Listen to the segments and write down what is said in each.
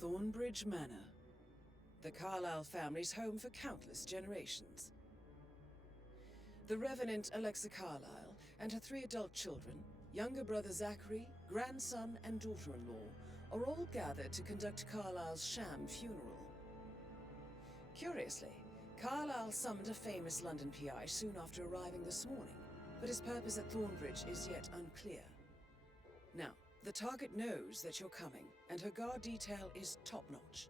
Thornbridge Manor. The Carlyle family's home for countless generations. The Revenant Alexa Carlyle and her 3 adult children, younger brother Zachary, grandson and daughter-in-law, are all gathered to conduct Carlyle's sham funeral. Curiously, Carlyle summoned a famous London PI soon after arriving this morning, but his purpose at Thornbridge is yet unclear. Now, the target knows that you're coming, and her guard detail is top-notch.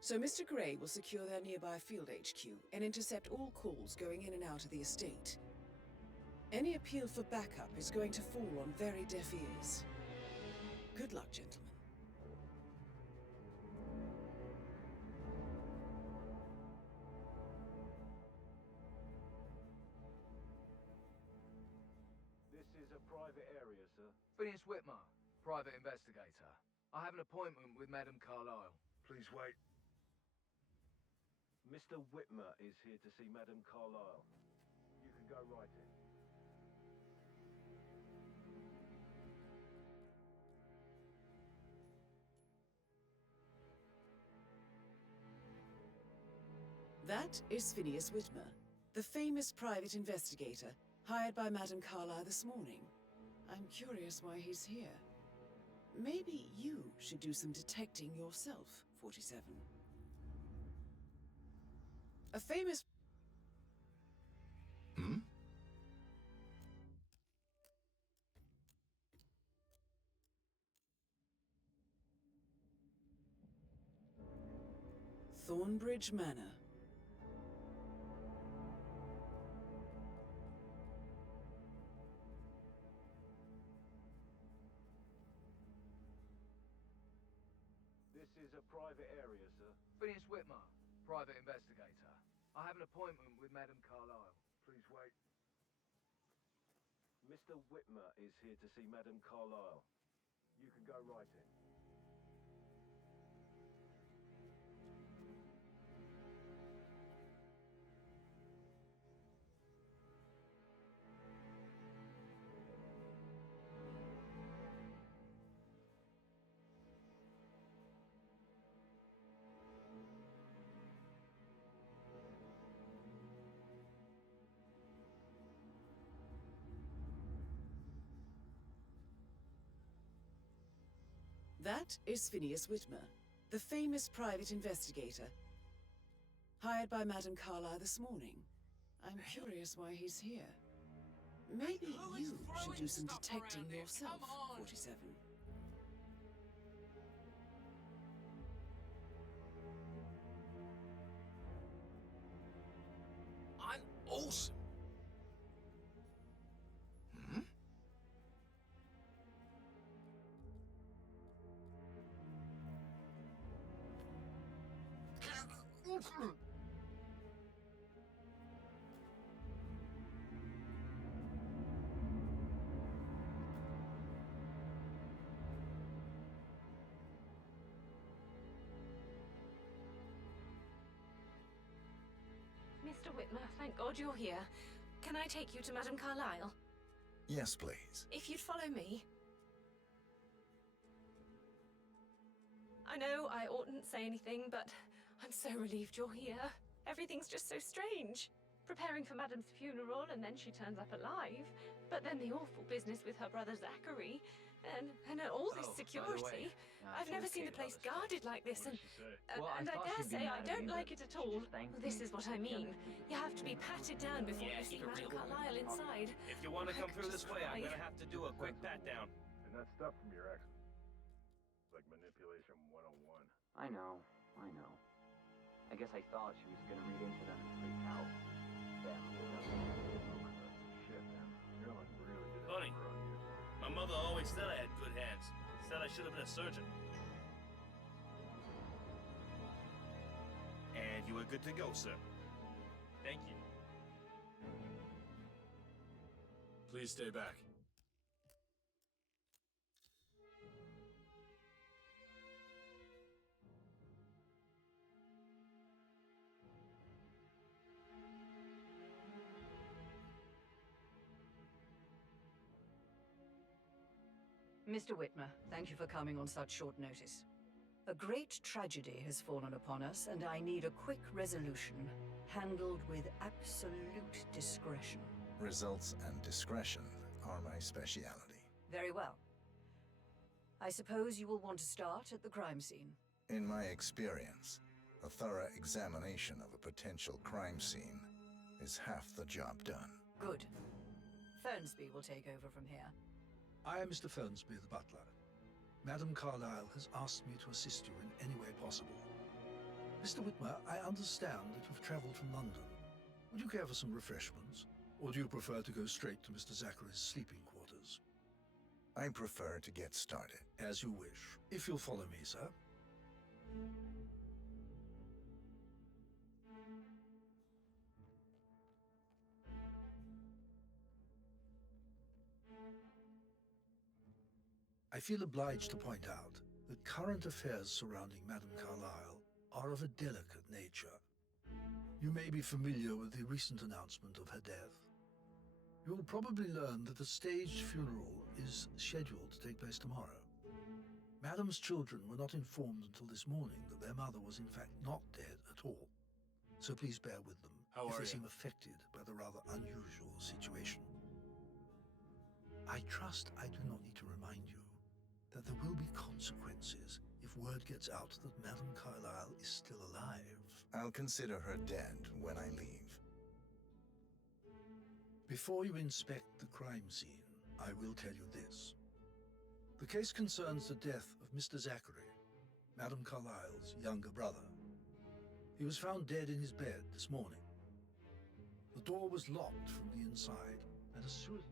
So Mr. Gray will secure their nearby field HQ and intercept all calls going in and out of the estate. Any appeal for backup is going to fall on very deaf ears. Good luck, gentlemen. This is a private area, sir. Phineas Whitmer, private investigator. I have an appointment with Madame Carlyle. Please wait. Mr. Whitmer is here to see Madame Carlyle. You can go right in. That is Phineas Whitmer, the famous private investigator hired by Madame Carlyle this morning. I'm curious why he's here. Maybe you should do some detecting yourself, 47. A famous... Thornbridge Manor. This is a private area, sir. Phineas Whitmer, private investigator. I have an appointment with Madame Carlyle. Please wait. Mr. Whitmer is here to see Madame Carlyle. You can go right in. That is Phineas Whitmer, the famous private investigator hired by Madame Carlyle this morning. I'm curious why he's here. Maybe you should do some detecting yourself, 47. I'm awesome. Mr. Whitmer, thank God you're here. Can I take you to Madame Carlyle? Yes, please. If you'd follow me. I know I oughtn't say anything, but I'm so relieved you're here. Everything's just so strange. Preparing for Madame's funeral, and then she turns up alive. But then the awful business with her brother Zachary, and all this security. I've never seen the place guarded like this, and I dare say I don't like it at all. Well, this is what I mean. You have to be patted down before you see Madame Carlyle inside. If you want to come through this way, I'm gonna have to do a quick pat down. And that stuff from your ex. Like manipulation 101. I know. I guess I thought she was gonna read into them and freak out. Shit, man. You're like really good. Funny. My mother always said I had good hands. Said I should have been a surgeon. And you were good to go, sir. Thank you. Please stay back. Mr. Whitmer, thank you for coming on such short notice. A great tragedy has fallen upon us, and I need a quick resolution, handled with absolute discretion. Results and discretion are my speciality. Very well. I suppose you will want to start at the crime scene. In my experience, a thorough examination of a potential crime scene is half the job done. Good. Fernsby will take over from here. I am Mr. Fernsby, the butler. Madam Carlyle has asked me to assist you in any way possible. Mr. Whitmer, I understand that you've traveled from London. Would you care for some refreshments? Or do you prefer to go straight to Mr. Zachary's sleeping quarters? I prefer to get started. As you wish. If you'll follow me, sir. I feel obliged to point out that current affairs surrounding Madame Carlyle are of a delicate nature. You may be familiar with the recent announcement of her death. You will probably learn that a staged funeral is scheduled to take place tomorrow. Madame's children were not informed until this morning that their mother was in fact not dead at all. So please bear with them if they seem affected by the rather unusual situation. I trust I do not need to remind you that there will be consequences if word gets out that Madame Carlyle is still alive. I'll consider her dead when I leave. Before you inspect the crime scene, I will tell you this. The case concerns the death of Mr. Zachary, Madame Carlyle's younger brother. He was found dead in his bed this morning. The door was locked from the inside, and a suicide...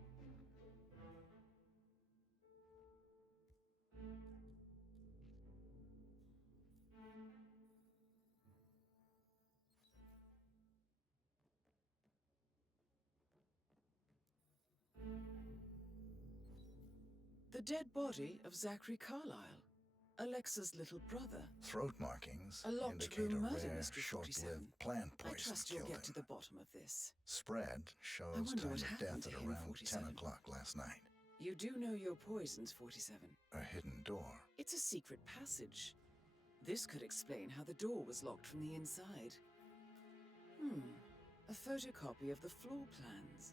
The dead body of Zachary Carlyle, Alexa's little brother. Throat markings A locked indicate room a murder rare, mystery, 47. short-lived plant I poison trust you'll killed get to him. the bottom of this. Spread I shows wonder time what of happened death to at him, around 10 47. o'clock last night. You do know your poisons, 47. A hidden door. It's a secret passage. This could explain how the door was locked from the inside. A photocopy of the floor plans.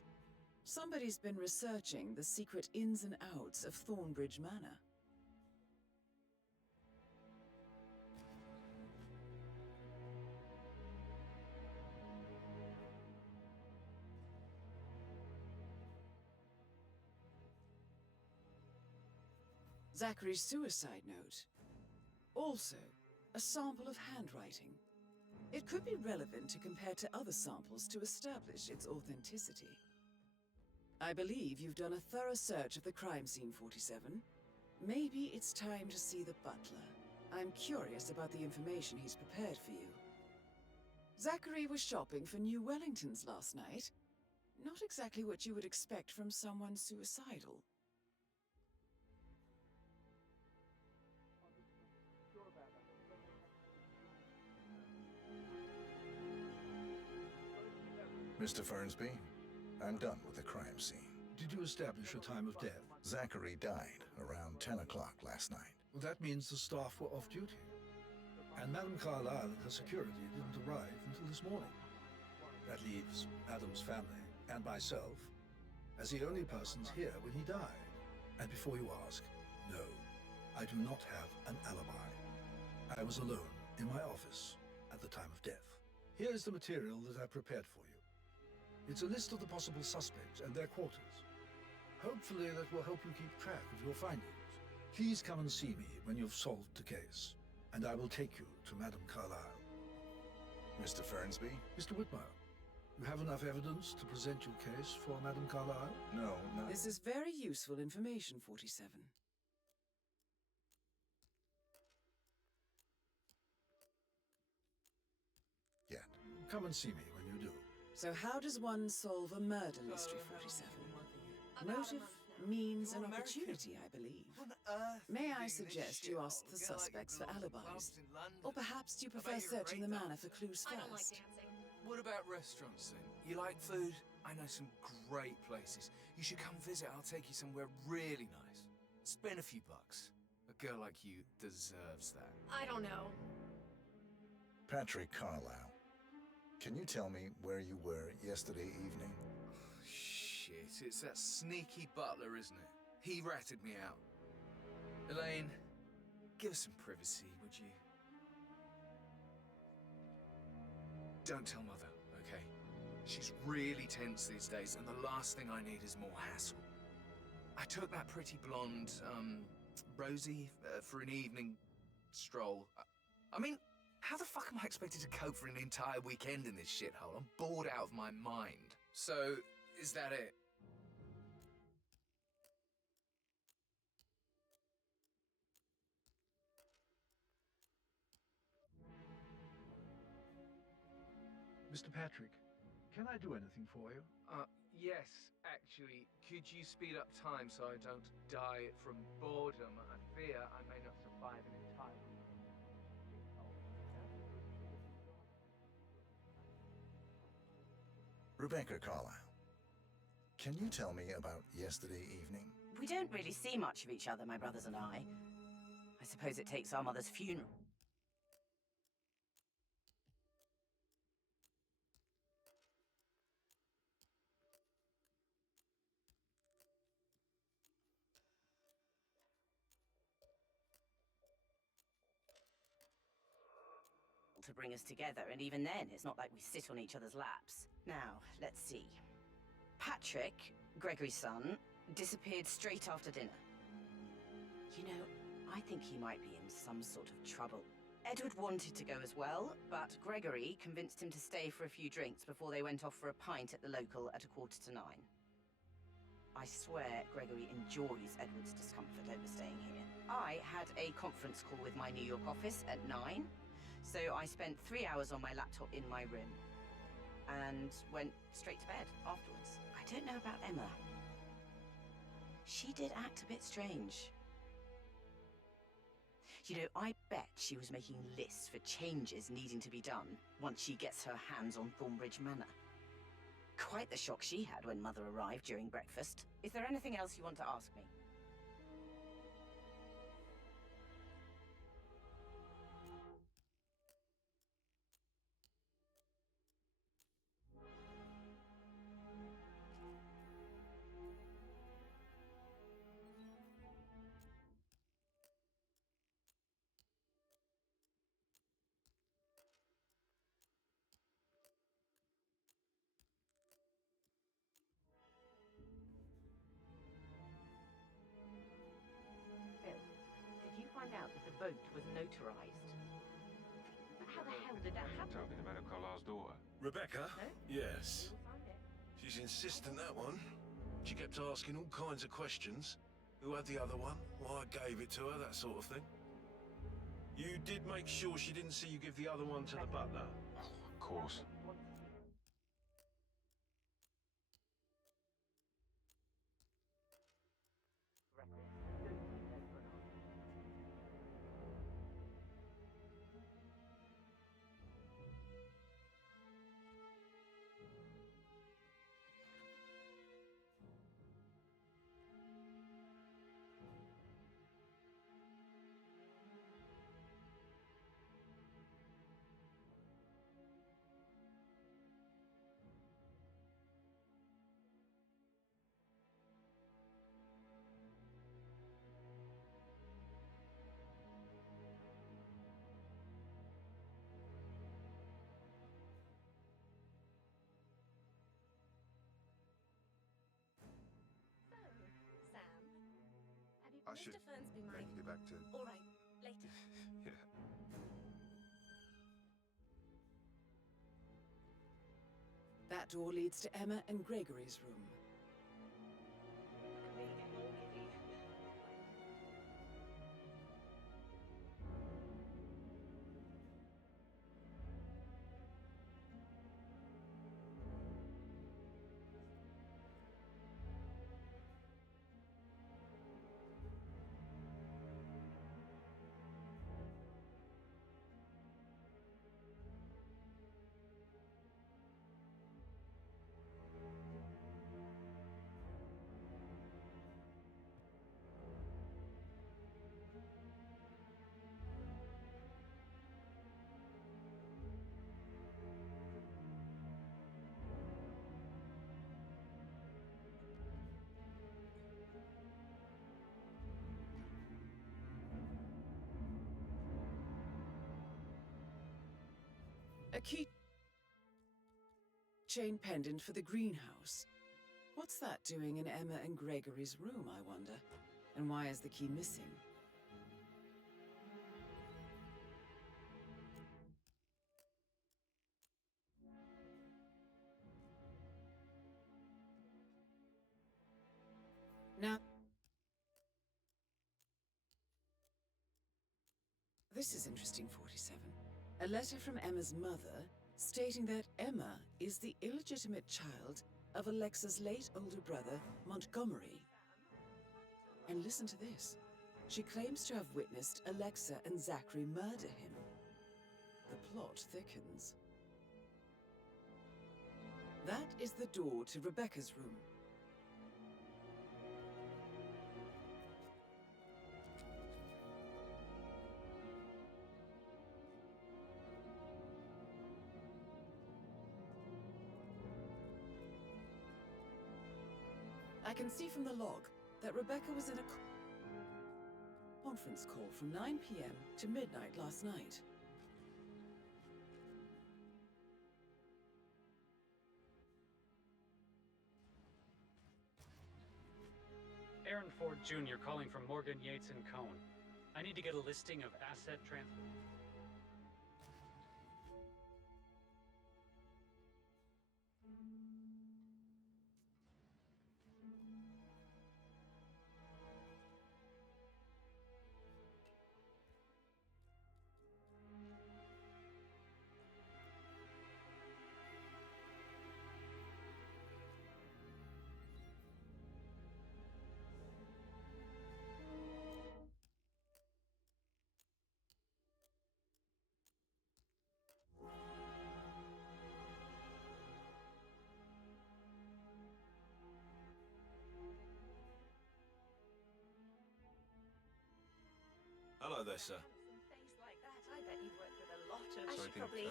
Somebody's been researching the secret ins and outs of Thornbridge Manor. Zachary's suicide note. Also, a sample of handwriting. It could be relevant to compare to other samples to establish its authenticity. I believe you've done a thorough search of the crime scene, 47. Maybe it's time to see the butler. I'm curious about the information he's prepared for you. Zachary was shopping for new Wellingtons last night. Not exactly what you would expect from someone suicidal. Mr. Fernsby, I'm done with the crime scene. Did you establish a time of death? Zachary died around 10 o'clock last night. Well, that means the staff were off duty. And Madame Carlyle and her security didn't arrive until this morning. That leaves Madame's family and myself as the only persons here when he died. And before you ask, no, I do not have an alibi. I was alone in my office at the time of death. Here is the material that I prepared for you. It's a list of the possible suspects and their quarters. Hopefully that will help you keep track of your findings. Please come and see me when you've solved the case, and I will take you to Madame Carlyle. Mr. Fernsby? Mr. Whitmer, you have enough evidence to present your case for Madame Carlyle? No, not This is very useful information, 47. yet. Come and see me when you do. So how does one solve a murder mystery, 47? Motive, means, and opportunity, I believe. May I suggest you ask the suspects for alibis? Or perhaps you prefer searching the manor for clues I don't like first? dancing. What about restaurants then? You like food? I know some great places. You should come visit. I'll take you somewhere really nice. Spend a few bucks. But girl like you deserves that. I don't know. Patrick Carlisle, can you tell me where you were yesterday evening? Shit, it's that sneaky butler, isn't it? He ratted me out. Elaine, give us some privacy, would you? Don't tell Mother, okay? She's really tense these days, and the last thing I need is more hassle. I took that pretty blonde, Rosie, for an evening stroll. I mean, how the fuck am I expected to cope for an entire weekend in this shithole? I'm bored out of my mind. So, is that it? Mr. Patrick, can I do anything for you? Yes, actually. Could you speed up time so I don't die from boredom? I fear I may not survive an entire week. Rebecca Carlisle, can you tell me about yesterday evening? We don't really see much of each other, my brothers and I. I suppose it takes our mother's funeral to bring us together, and even then, it's not like we sit on each other's laps. Now, let's see. Patrick, Gregory's son, disappeared straight after dinner. You know, I think he might be in some sort of trouble. Edward wanted to go as well, but Gregory convinced him to stay for a few drinks before they went off for a pint at the local at 9:15. I swear Gregory enjoys Edward's discomfort over staying here. I had a conference call with my New York office at 9, so I spent 3 hours on my laptop in my room and went straight to bed afterwards. I don't know about Emma. She did act a bit strange. You know, I bet she was making lists for changes needing to be done once she gets her hands on Thornbridge Manor. Quite the shock she had when Mother arrived during breakfast. Is there anything else you want to ask me? Find out that the vote was notarized. But how the hell did that happen? Talking about Carlisle's daughter. Rebecca? No? Yes. You'll find it. She's insistent, that one. She kept asking all kinds of questions. Who had the other one? Why I gave it to her, that sort of thing. You did make sure she didn't see you give the other one to the butler? Oh, of course. I should Make it back to... All right, later. Yeah. That door leads to Emma and Gregory's room. key chain pendant for the greenhouse. What's that doing in Emma and Gregory's room, I wonder? And why is the key missing? Now, this is interesting, 47. A letter from Emma's mother stating that Emma is the illegitimate child of Alexa's late older brother, Montgomery. And listen to this. She claims to have witnessed Alexa and Zachary murder him. The plot thickens. That is the door to Rebecca's room. I can see from the log that Rebecca was in a conference call from 9 p.m. to midnight last night. Aaron Ford Jr. calling from Morgan, Yates & Cohn. I need to get a listing of asset transfer. Hello there, sir. Face like that, I bet you've worked with a lot of... So I I should think, probably...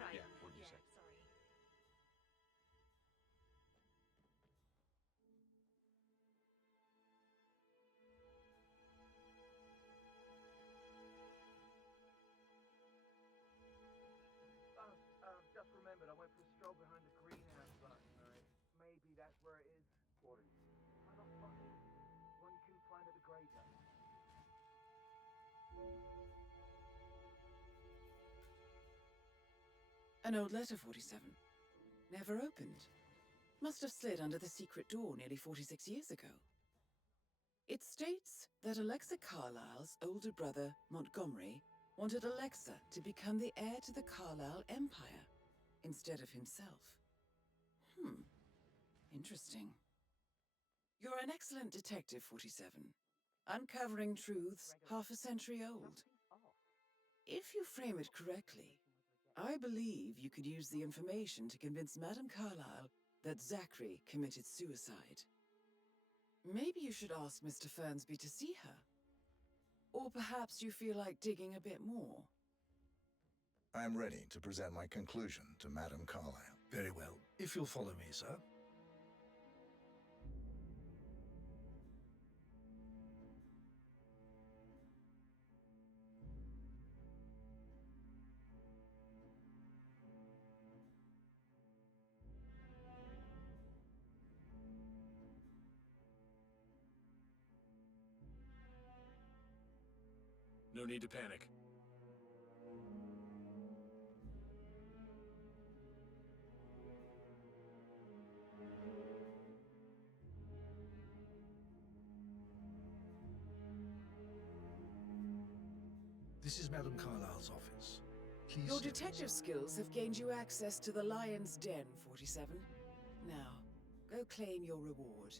Right. yeah, what did you say? Sorry. Just remembered, I went for a stroll behind the greenhouse last night. Maybe that's where it is. What is it? I got spotted. One you couldn't find at the graveyard. An old letter, 47. Never opened. Must have slid under the secret door nearly 46 years ago. It states that Alexa Carlisle's older brother, Montgomery, wanted Alexa to become the heir to the Carlisle Empire instead of himself. Interesting. You're an excellent detective, 47. Uncovering truths half a century old. If you frame it correctly, I believe you could use the information to convince Madame Carlisle that Zachary committed suicide. Maybe you should ask Mr. Fernsby to see her. Or perhaps you feel like digging a bit more. I'm ready to present my conclusion to Madame Carlisle. Very well. If you'll follow me, sir. No need to panic. This is Madame Carlisle's office. Please Your step detective inside. skills have gained you access to the Lion's Den, 47. Now, go claim your reward.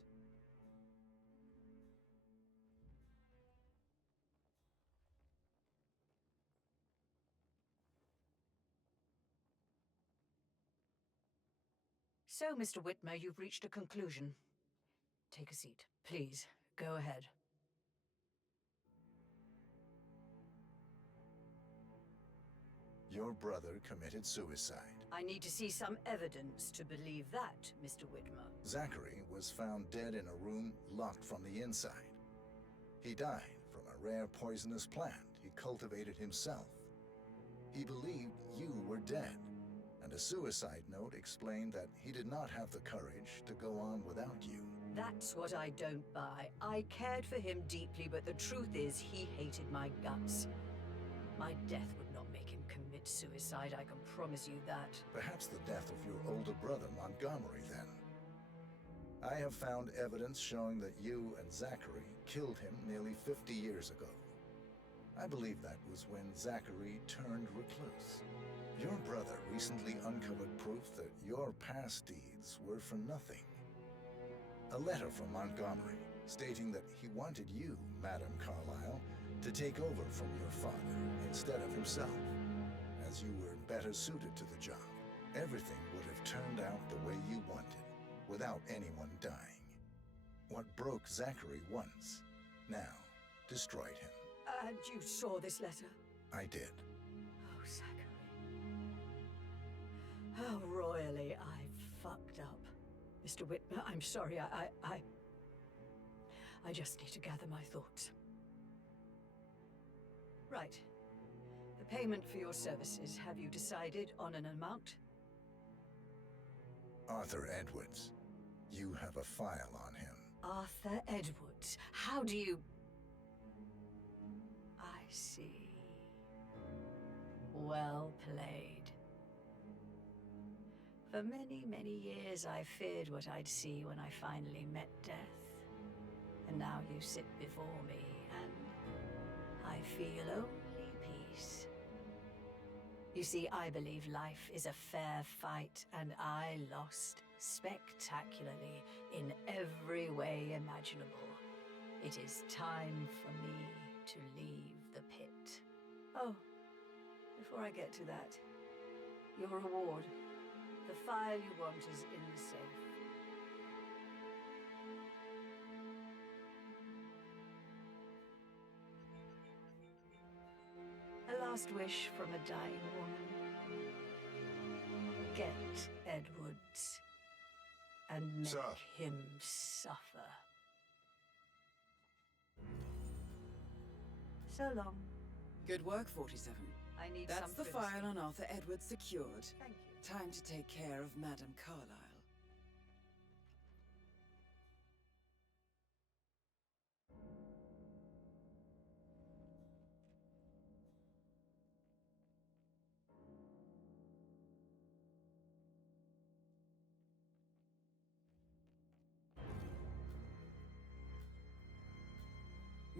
So, Mr. Whitmer, you've reached a conclusion. Take a seat. Please, go ahead. Your brother committed suicide. I need to see some evidence to believe that, Mr. Whitmer. Zachary was found dead in a room locked from the inside. He died from a rare poisonous plant he cultivated himself. He believed you were dead, and a suicide note explained that he did not have the courage to go on without you. That's what I don't buy. I cared for him deeply, but the truth is he hated my guts. My death would not make him commit suicide, I can promise you that. Perhaps the death of your older brother, Montgomery, then. I have found evidence showing that you and Zachary killed him nearly 50 years ago. I believe that was when Zachary turned recluse. Your brother recently uncovered proof that your past deeds were for nothing. A letter from Montgomery stating that he wanted you, Madame Carlyle, to take over from your father instead of himself, as you were better suited to the job. Everything would have turned out the way you wanted, without anyone dying. What broke Zachary once, now destroyed him. And you saw this letter? I did. Oh, Zachary. How royally I fucked up. Mr. Whitmer, I'm sorry, I just need to gather my thoughts. Right. The payment for your services, have you decided on an amount? Arthur Edwards. You have a file on him. Arthur Edwards. How do you... I see. Well played. For many, many years I feared what I'd see when I finally met death. And now you sit before me, and I feel only peace. You see, I believe life is a fair fight, and I lost spectacularly in every way imaginable. It is time for me to leave the pit. Oh, before I get to that, your reward. The file you want is in the safe. A last wish from a dying woman. Get Edwards and make Sir. him suffer. So long. Good work, 47. I need That's some the privacy. file on Arthur Edwards secured. Thank you. Time to take care of Madame Carlyle.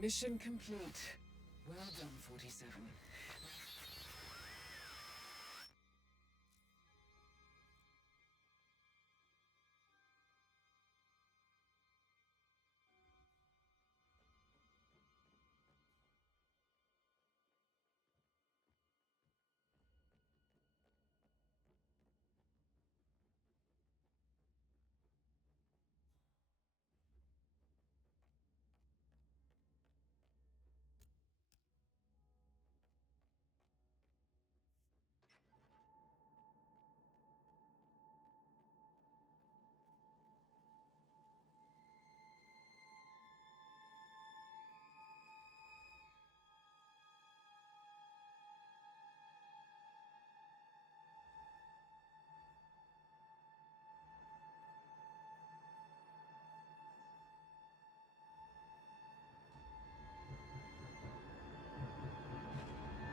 Mission complete. Well done, 47.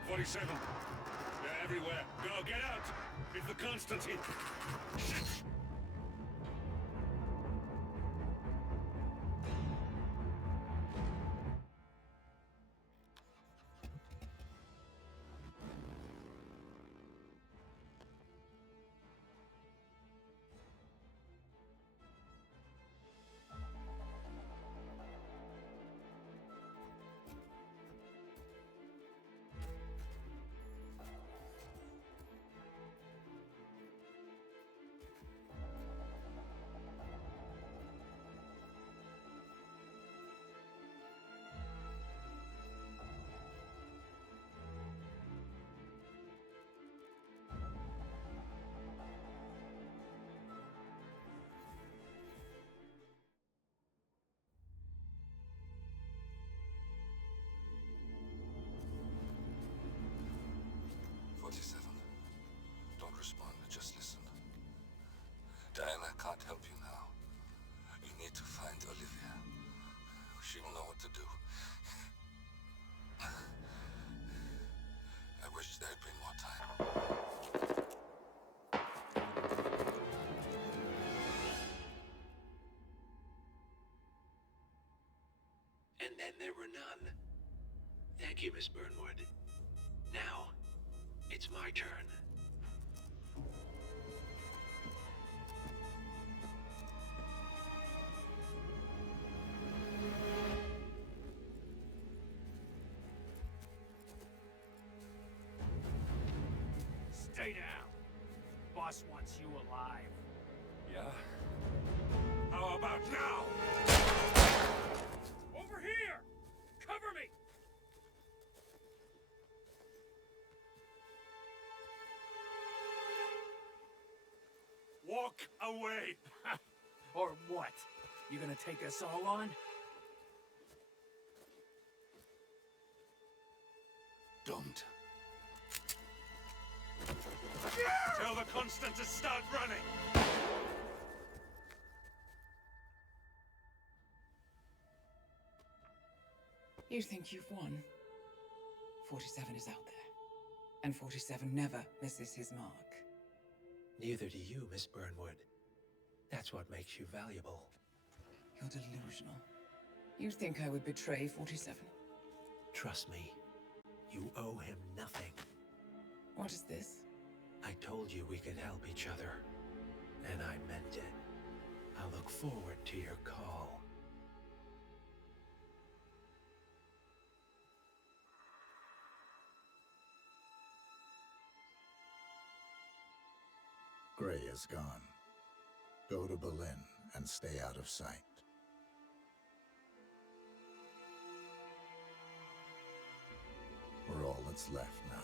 '47. They're everywhere. Go, get out! It's the Constantine. Shit! then there were none. Thank you, Miss Burnwood. Now, it's my turn. Stay down. Boss wants you alive. Yeah? How about now? Over here! Cover me! Walk away! Or what? You gonna take us all on? Don't. Tell the Constant to start running! You think you've won? 47 is out there. And 47 never misses his mark. Neither do you, Miss Burnwood. That's what makes you valuable. You're delusional. You think I would betray 47? Trust me, you owe him nothing. What is this? I told you we could help each other, and I meant it. I'll look forward to your call. Gray is gone. Go to Berlin and stay out of sight. We're all that's left now.